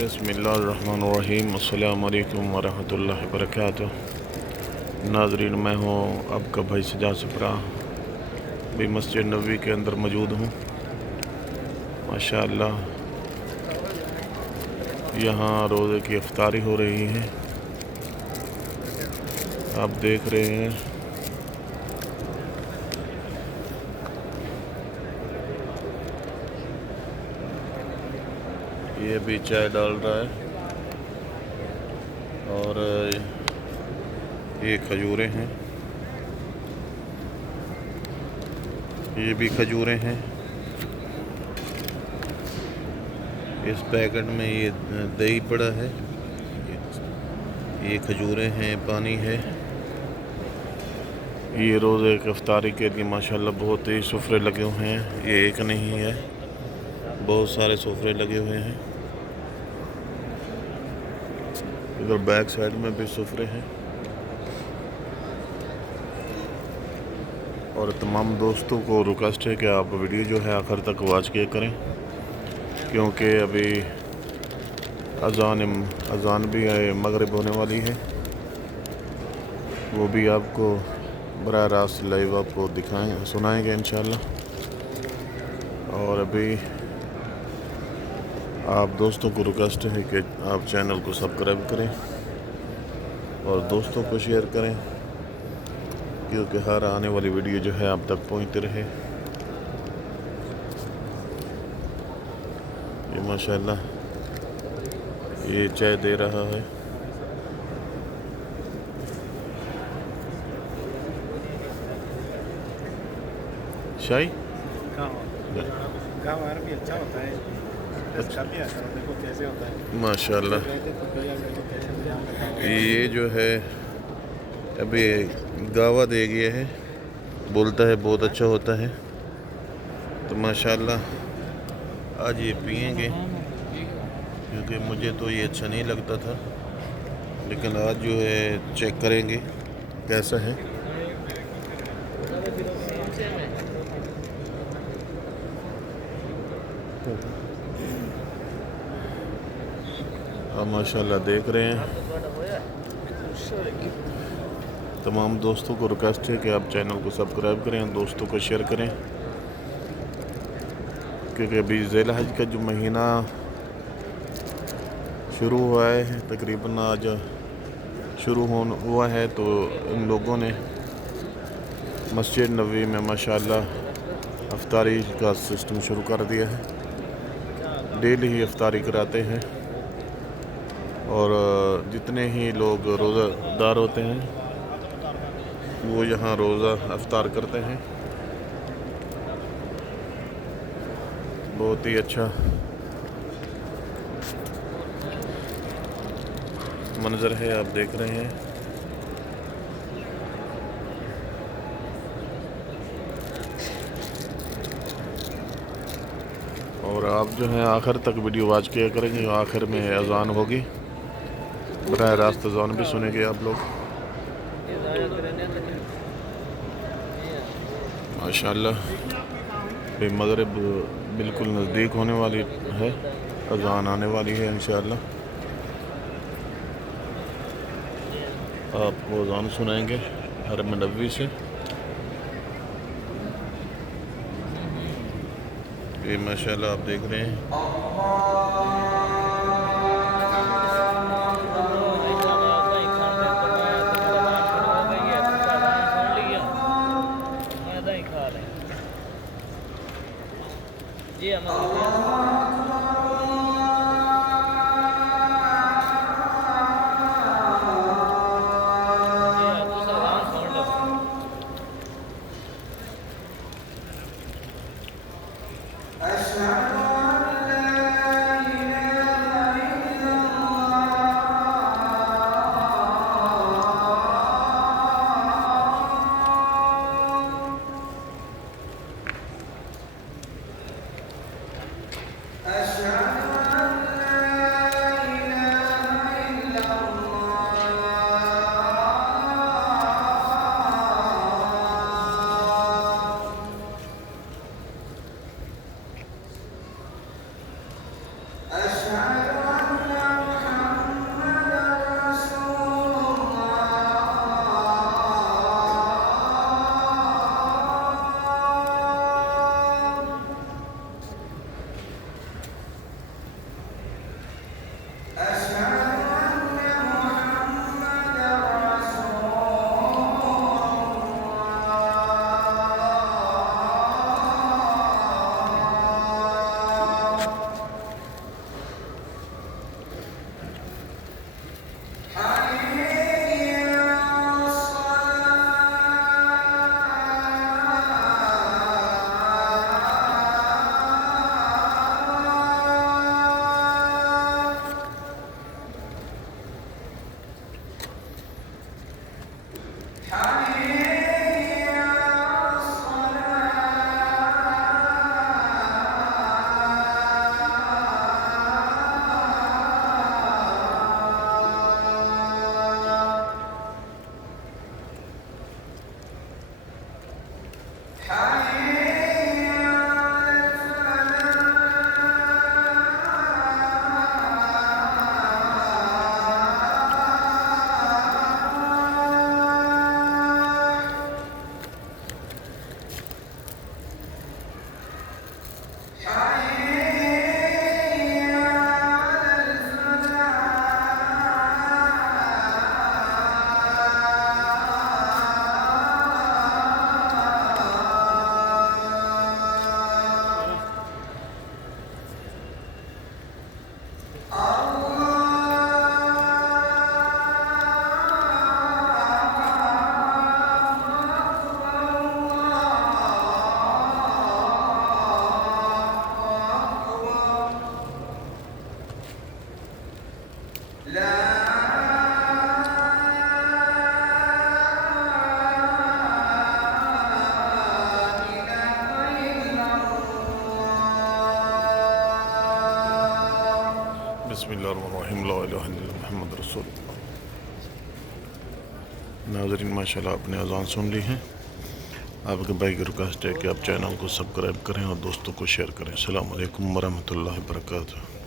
बिस्मिल्लाहिर्रहमानिर्रहीम अस्सलामु अलैकुम वरहमतुल्लाहि वबरकातुह। नाज़रीन, मैं हूँ आपका भाई सजाद सफरा भी मस्जिद नबवी के अंदर मौजूद हूँ। माशाअल्लाह यहाँ रोज़े की इफ्तारी हो रही है, आप देख रहे हैं। ये भी चाय डाल रहा है और ये खजूरें हैं, ये भी खजूरें हैं। इस पैकेट में ये दही पड़ा है, ये खजूरें हैं, पानी है। ये रोज़े की इफ्तारी के लिए माशाल्लाह बहुत ही सुफरे लगे हुए हैं। ये एक नहीं है, बहुत सारे सुफरे लगे हुए हैं। इधर बैक साइड में भी सुफरे हैं। और तमाम दोस्तों को रिक्वेस्ट है कि आप वीडियो जो है आखिर तक वॉच किया करें, क्योंकि अभी अजान भी मगरिब होने वाली है। वो भी आपको बराह रास्त लाइव आपको सुनाएंगे इंशाल्लाह। और अभी आप दोस्तों को रिक्वेस्ट है कि आप चैनल को सब्सक्राइब करें और दोस्तों को शेयर करें, क्योंकि हर आने वाली वीडियो जो है आप तक पहुंचती रहे। ये माशाल्लाह ये चाय दे रहा है। शाही गाँव भी अच्छा होता है, देखो कैसे होता है माशाल्लाह। ये जो है अभी गावा दे गया है, बोलता है बहुत अच्छा होता है। तो माशाल्लाह आज ये पिएंगे, क्योंकि मुझे तो ये अच्छा नहीं लगता था, लेकिन आज जो है चेक करेंगे कैसा है। आप माशाल्लाह देख रहे हैं। तमाम दोस्तों को रिक्वेस्ट है कि आप चैनल को सब्सक्राइब करें, दोस्तों को शेयर करें, क्योंकि अभी ज़िलहज का जो महीना शुरू हुआ है, तकरीबन आज शुरू हुआ है, तो इन लोगों ने मस्जिद नबवी में माशाल्लाह इफ्तारी का सिस्टम शुरू कर दिया है। डेली ही इफ्तारी कराते हैं और जितने ही लोग रोज़ादार होते हैं वो यहाँ रोज़ा इफ्तार करते हैं। बहुत ही अच्छा मंजर है, आप देख रहे हैं। और आप जो है आखिर तक वीडियो वॉच किया करेंगे, आखिर में अजान होगी, बराह रास्त अजान भी सुनेंगे आप लोग। माशाल्लाह मगरिब बिल्कुल नज़दीक होने वाली है, अजान आने वाली है इंशाल्लाह। आपको अजान सुनाएंगे हरम नबवी से। ये माशाल्लाह आप देख रहे हैं। जी बिस्मिल्लाहिर्रहमानिर्रहीम ला इलाहा इल्लल्लाह मुहम्मद रसूल। नाज़रीन माशाल्लाह आपने अज़ान सुन ली है। आपके भाई की रिक्वेस्ट है कि आप चैनल को सब्सक्राइब करें और दोस्तों को शेयर करें। अस्सलाम वालेकुम वरहमतुल्लाहि वबरकातुहू।